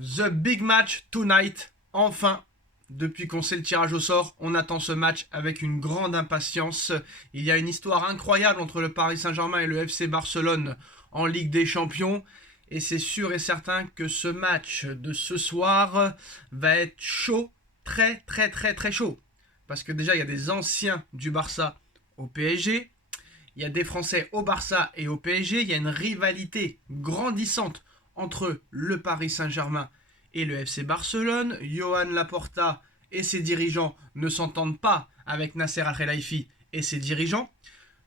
The big match tonight, enfin. Depuis qu'on sait le tirage au sort, on attend ce match avec une grande impatience. Il y a une histoire incroyable entre le Paris Saint-Germain et le FC Barcelone en Ligue des Champions. Et c'est sûr et certain que ce match de ce soir va être chaud, très très très très chaud. Parce que déjà, il y a des anciens du Barça au PSG. Il y a des Français au Barça et au PSG. Il y a une rivalité grandissante entre le Paris Saint-Germain et le FC Barcelone. Johan Laporta et ses dirigeants ne s'entendent pas avec Nasser Al-Khelaifi et ses dirigeants.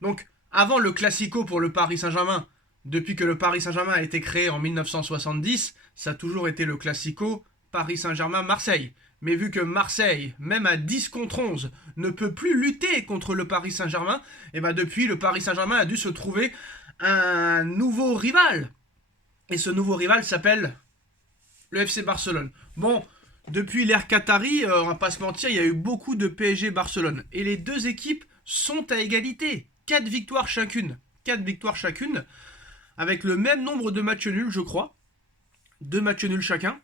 Donc, avant le Classico pour le Paris Saint-Germain, depuis que le Paris Saint-Germain a été créé en 1970, ça a toujours été le Classico Paris Saint-Germain-Marseille. Mais vu que Marseille, même à 10 contre 11, ne peut plus lutter contre le Paris Saint-Germain, et bien depuis, le Paris Saint-Germain a dû se trouver un nouveau rival. Et ce nouveau rival s'appelle le FC Barcelone. Bon, depuis l'ère Qatari, on va pas se mentir, il y a eu beaucoup de PSG Barcelone. Et les deux équipes sont à égalité. 4 victoires chacune. 4 victoires chacune. Avec le même nombre de matchs nuls, je crois. 2 matchs nuls chacun.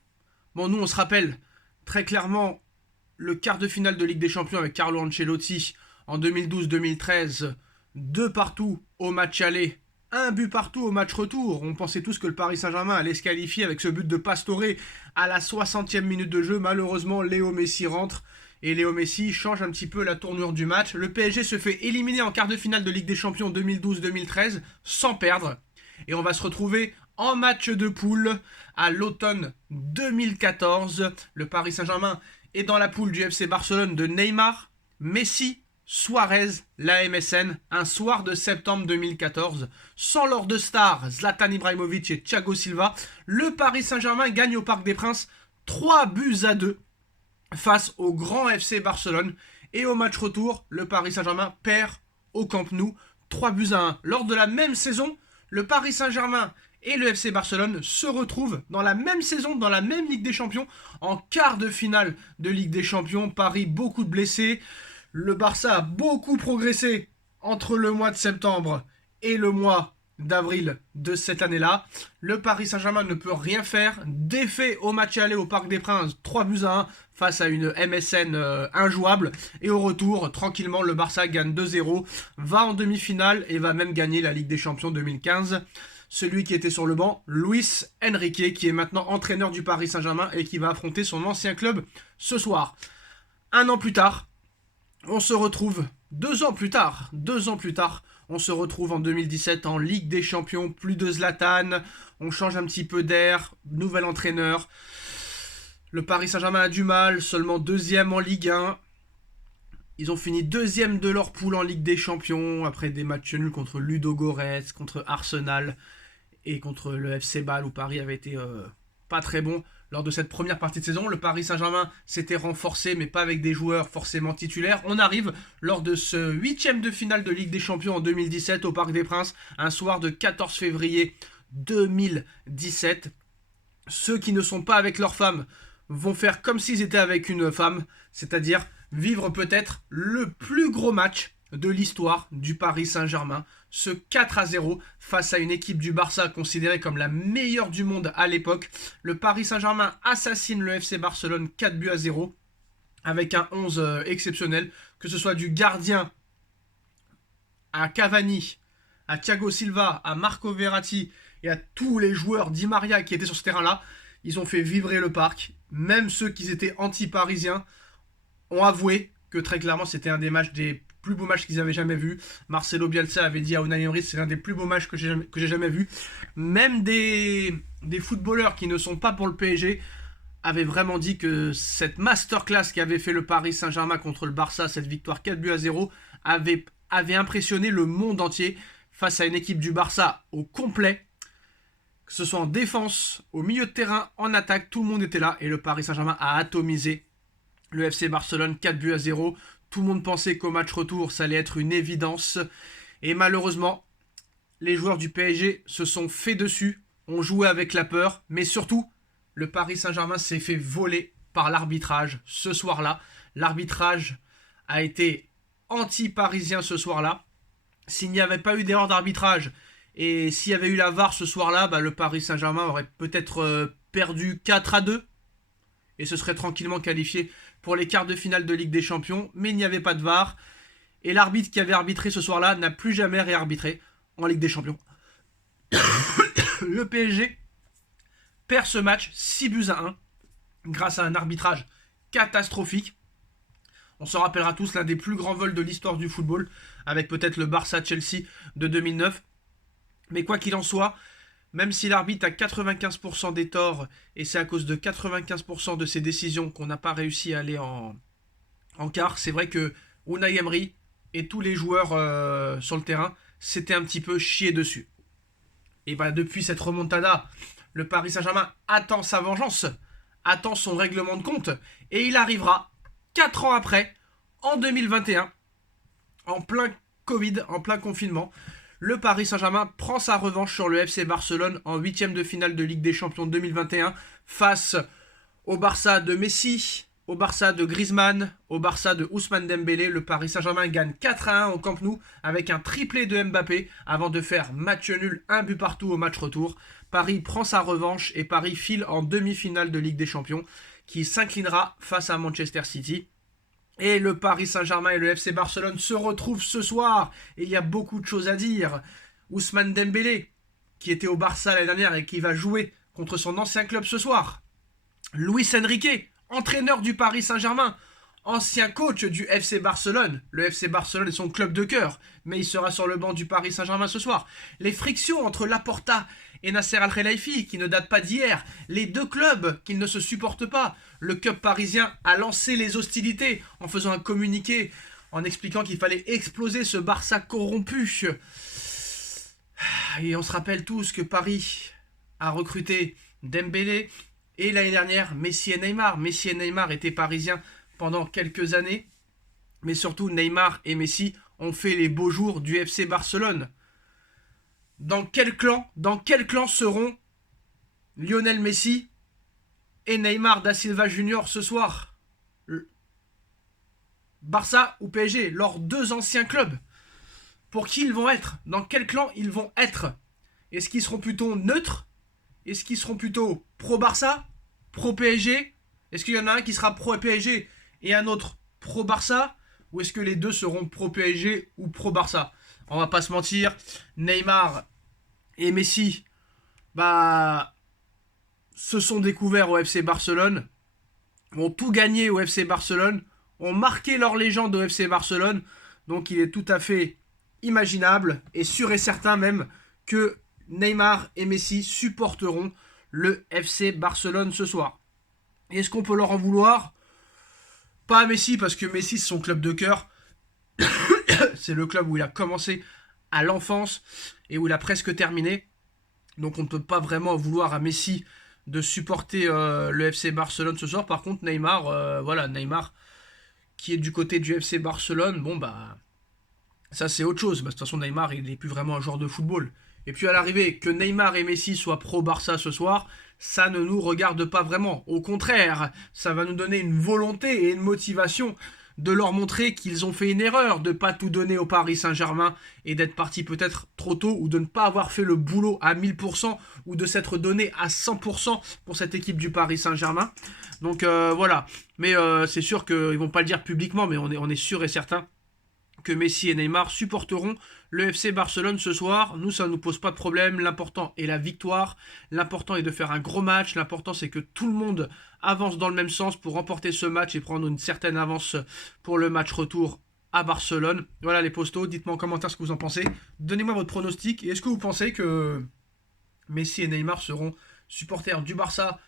Bon, nous, on se rappelle très clairement le quart de finale de Ligue des Champions avec Carlo Ancelotti en 2012-2013. 2 partout au match aller. 1 but partout au match retour. On pensait tous que le Paris Saint-Germain allait se qualifier avec ce but de Pastore à la 60e minute de jeu. Malheureusement, Léo Messi rentre et Léo Messi change un petit peu la tournure du match. Le PSG se fait éliminer en quart de finale de Ligue des Champions 2012-2013 sans perdre. Et on va se retrouver en match de poule à l'automne 2014. Le Paris Saint-Germain est dans la poule du FC Barcelone de Neymar, Messi, Suarez, la MSN, un soir de septembre 2014. Sans l'or de star Zlatan Ibrahimovic et Thiago Silva, le Paris Saint-Germain gagne au Parc des Princes 3-2 face au grand FC Barcelone. Et au match retour, le Paris Saint-Germain perd au Camp Nou 3-1. Lors de la même saison, le Paris Saint-Germain et le FC Barcelone se retrouvent dans la même saison, dans la même Ligue des Champions, en quart de finale de Ligue des Champions. Paris, beaucoup de blessés. Le Barça a beaucoup progressé entre le mois de septembre et le mois d'avril de cette année-là. Le Paris Saint-Germain ne peut rien faire. Défait au match aller au Parc des Princes, 3-1 face à une MSN injouable. Et au retour, tranquillement, le Barça gagne 2-0, va en demi-finale et va même gagner la Ligue des Champions 2015. Celui qui était sur le banc, Luis Enrique, qui est maintenant entraîneur du Paris Saint-Germain et qui va affronter son ancien club ce soir. 1 an plus tard, on se retrouve 2 ans plus tard, on se retrouve en 2017 en Ligue des Champions, plus de Zlatan, on change un petit peu d'air, nouvel entraîneur. Le Paris Saint-Germain a du mal, seulement 2e en Ligue 1. Ils ont fini 2e de leur poule en Ligue des Champions, après des matchs nuls contre Ludogorets, contre Arsenal et contre le FC Bâle où Paris avait été pas très bon. Lors de cette première partie de saison, le Paris Saint-Germain s'était renforcé, mais pas avec des joueurs forcément titulaires. On arrive lors de ce 8e de finale de Ligue des Champions en 2017 au Parc des Princes, un soir de 14 février 2017. Ceux qui ne sont pas avec leur femme vont faire comme s'ils étaient avec une femme, c'est-à-dire vivre peut-être le plus gros match de l'histoire du Paris Saint-Germain. Ce 4-0 face à une équipe du Barça considérée comme la meilleure du monde à l'époque. Le Paris Saint-Germain assassine le FC Barcelone 4-0 avec un 11 exceptionnel, que ce soit du gardien à Cavani, à Thiago Silva, à Marco Verratti et à tous les joueurs Di Maria qui étaient sur ce terrain-là. Ils ont fait vibrer le parc. Même ceux qui étaient anti-parisiens ont avoué que très clairement c'était un des plus beaux matchs qu'ils avaient jamais vus. Marcelo Bielsa avait dit à Unai Emery, c'est l'un des plus beaux matchs que j'ai jamais vus. Même des footballeurs qui ne sont pas pour le PSG avaient vraiment dit que cette masterclass qu'avait fait le Paris Saint-Germain contre le Barça, cette victoire 4-0, avait impressionné le monde entier face à une équipe du Barça au complet. Que ce soit en défense, au milieu de terrain, en attaque, tout le monde était là et le Paris Saint-Germain a atomisé le FC Barcelone 4-0. Tout le monde pensait qu'au match retour, ça allait être une évidence. Et malheureusement, les joueurs du PSG se sont fait dessus, ont joué avec la peur. Mais surtout, le Paris Saint-Germain s'est fait voler par l'arbitrage ce soir-là. L'arbitrage a été anti-parisien ce soir-là. S'il n'y avait pas eu d'erreur d'arbitrage et s'il y avait eu la VAR ce soir-là, le Paris Saint-Germain aurait peut-être perdu 4-2 et se serait tranquillement qualifié pour les quarts de finale de Ligue des Champions, mais il n'y avait pas de VAR. Et l'arbitre qui avait arbitré ce soir-là n'a plus jamais réarbitré en Ligue des Champions. Le PSG perd ce match 6-1 grâce à un arbitrage catastrophique. On se rappellera tous l'un des plus grands vols de l'histoire du football, avec peut-être le Barça-Chelsea de 2009. Mais quoi qu'il en soit, même si l'arbitre a 95% des torts, et c'est à cause de 95% de ses décisions qu'on n'a pas réussi à aller en quart, c'est vrai que Unai Emery et tous les joueurs sur le terrain s'étaient un petit peu chiés dessus. Et bah, depuis cette remontada, le Paris Saint-Germain attend sa vengeance, attend son règlement de compte, et il arrivera 4 ans après, en 2021, en plein Covid, en plein confinement. Le Paris Saint-Germain prend sa revanche sur le FC Barcelone en 8e de finale de Ligue des Champions 2021 face au Barça de Messi, au Barça de Griezmann, au Barça de Ousmane Dembélé. Le Paris Saint-Germain gagne 4-1 au Camp Nou avec un triplé de Mbappé avant de faire match nul, un but partout au match retour. Paris prend sa revanche et Paris file en demi-finale de Ligue des Champions qui s'inclinera face à Manchester City. Et le Paris Saint-Germain et le FC Barcelone se retrouvent ce soir. Et il y a beaucoup de choses à dire. Ousmane Dembélé, qui était au Barça l'année dernière et qui va jouer contre son ancien club ce soir. Luis Enrique, entraîneur du Paris Saint-Germain, ancien coach du FC Barcelone. Le FC Barcelone est son club de cœur, mais il sera sur le banc du Paris Saint-Germain ce soir. Les frictions entre Laporta et Nasser Al-Khelaifi, qui ne datent pas d'hier. Les deux clubs qui ne se supportent pas. Le club parisien a lancé les hostilités en faisant un communiqué, en expliquant qu'il fallait exploser ce Barça corrompu. Et on se rappelle tous que Paris a recruté Dembélé et l'année dernière Messi et Neymar. Messi et Neymar étaient parisiens pendant quelques années, mais surtout Neymar et Messi ont fait les beaux jours du FC Barcelone. Dans quel clan seront Lionel Messi et Neymar da Silva Junior ce soir? Barça ou PSG, leurs deux anciens clubs. Pour qui ils vont être? Dans quel clan ils vont être? Est-ce qu'ils seront plutôt neutres? Est-ce qu'ils seront plutôt pro-Barça? Pro-PSG? Est-ce qu'il y en a un qui sera pro-PSG et un autre pro-Barça? Ou est-ce que les deux seront pro-PSG ou pro-Barça? On va pas se mentir, Neymar et Messi, se sont découverts au FC Barcelone, ont tout gagné au FC Barcelone, ont marqué leur légende au FC Barcelone, donc il est tout à fait imaginable et sûr et certain même que Neymar et Messi supporteront le FC Barcelone ce soir. Est-ce qu'on peut leur en vouloir? Pas à Messi, parce que Messi c'est son club de cœur. C'est le club où il a commencé à l'enfance et où il a presque terminé. Donc on ne peut pas vraiment vouloir à Messi de supporter le FC Barcelone ce soir. Par contre Neymar, Neymar qui est du côté du FC Barcelone, ça c'est autre chose. De toute façon Neymar il n'est plus vraiment un joueur de football. Et puis à l'arrivée, que Neymar et Messi soient pro-Barça ce soir, ça ne nous regarde pas vraiment. Au contraire, ça va nous donner une volonté et une motivation de leur montrer qu'ils ont fait une erreur, de ne pas tout donner au Paris Saint-Germain et d'être parti peut-être trop tôt, ou de ne pas avoir fait le boulot à 1000%, ou de s'être donné à 100% pour cette équipe du Paris Saint-Germain. Donc voilà, mais c'est sûr qu'ils ne vont pas le dire publiquement, mais on est sûr et certain que Messi et Neymar supporteront le FC Barcelone ce soir. Nous, ça ne nous pose pas de problème. L'important est la victoire. L'important est de faire un gros match. L'important, c'est que tout le monde avance dans le même sens pour remporter ce match et prendre une certaine avance pour le match retour à Barcelone. Voilà les postos. Dites-moi en commentaire ce que vous en pensez. Donnez-moi votre pronostic. Et est-ce que vous pensez que Messi et Neymar seront supporters du Barça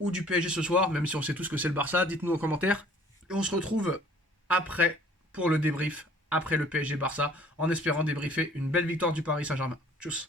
ou du PSG ce soir? Même si on sait tous que c'est le Barça. Dites-nous en commentaire. Et on se retrouve après pour le débrief après le PSG Barça, en espérant débriefer une belle victoire du Paris Saint-Germain. Tchuss.